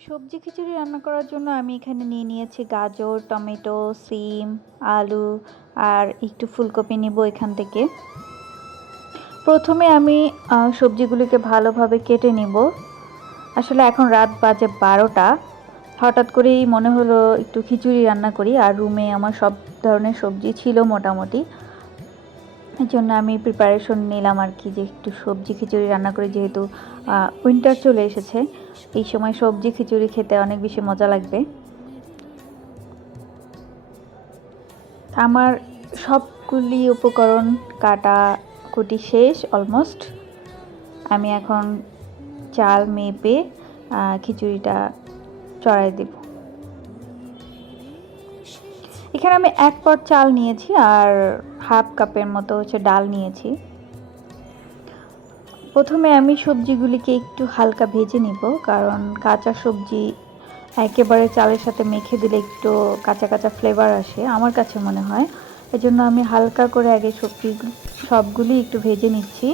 সবজি খিচুড়ি রান্না করার জন্য আমি এখানে নিয়ে নিয়েছি গাজর, টমেটো, সিম, আলু আর একটু ফুলকপি নিব এখান থেকে। প্রথমে আমি সবজিগুলিকে ভালোভাবে কেটে নিব। আসলে এখন রাত বাজে বারোটা। হঠাৎ করেই মনে হলো একটু খিচুড়ি রান্না করি আর রুমে আমার সব ধরনের সবজি ছিল মোটামুটি। এই জন্য আমি প্রিপারেশন নিলাম আর কি, যে একটু সবজি খিচুড়ি রান্না করি, যেহেতু উইন্টার চলে এসেছে। এই সময় সবজি খিচুড়ি খেতে অনেক বেশি মজা লাগবে। আমার সবগুলি উপকরণ কাটা কুটি শেষ অলমোস্ট আমি এখন চাল মেপে খিচুড়িটা চড়াই দেব। এখানে আমি এক পট চাল নিয়েছি আর হাফ কাপের মতো হচ্ছে ডাল নিয়েছি। প্রথমে আমি সবজিগুলিকে একটু হালকা ভেজে নিব, কারণ কাঁচা সবজি একেবারে চালের সাথে মেখে দিলে একটু কাঁচা কাঁচা ফ্লেভার আসে, আমার কাছে মনে হয়। এজন্য আমি হালকা করে আগে সবজি, সবগুলি একটু ভেজে নিচ্ছি।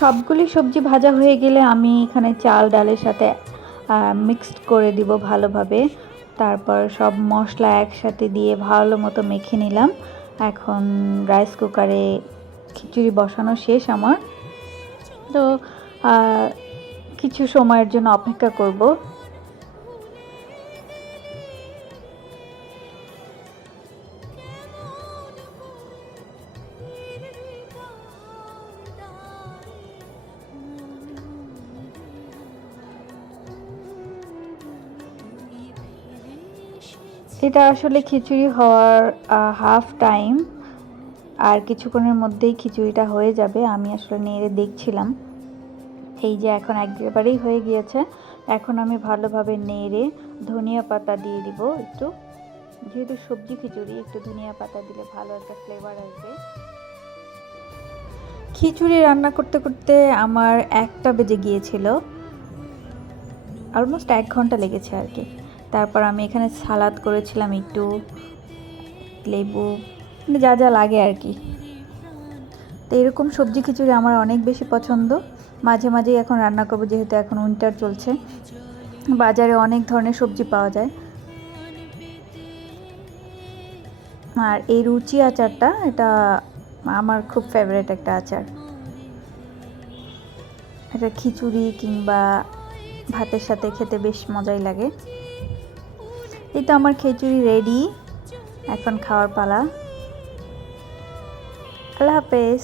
সবগুলি সবজি ভাজা হয়ে গেলে আমি এখানে চাল, ডালের সাথে মিক্সড করে দিব ভালোভাবে। তারপর সব মশলা একসাথে দিয়ে ভালো মতো মেখে নিলাম। এখন রাইস কুকারে খিচুড়ি বসানো শেষ আমার। তো কিছু সময়ের জন্য অপেক্ষা করব। এটা আসলে খিচুড়ি হওয়ার হাফ টাইম আর কিছুক্ষণের মধ্যেই খিচুড়িটা হয়ে যাবে। আমি আসলে নেড়ে দেখছিলাম। এই যে এখন একেবারেই হয়ে গিয়েছে। এখন আমি ভালোভাবে নেড়ে ধনিয়া পাতা দিয়ে দিব একটু। যেহেতু সবজি খিচুড়ি, একটু ধনিয়া পাতা দিলে ভালো একটা ফ্লেভার আসবে। খিচুড়ি রান্না করতে করতে আমার একটা বেজে গিয়েছিল। অলমোস্ট এক ঘণ্টা লেগেছে আর কি। তারপর আমি এখানে সালাদ করেছিলাম একটু, লেবু মানে যা যা লাগে আর কি। তো এরকম সবজি খিচুড়ি আমার অনেক বেশি পছন্দ। মাঝে মাঝেই এখন রান্না করব, যেহেতু এখন উইন্টার চলছে। বাজারে অনেক ধরনের সবজি পাওয়া যায়। আর এই রুচি আচারটা, এটা আমার খুব ফেভারিট একটা আচার। এটা খিচুড়ি কিংবা ভাতের সাথে খেতে বেশ মজাই লাগে। এই তো আমার খিচুড়ি রেডি এখন খাওয়ার পালা। আল্লাহ হাফেজ।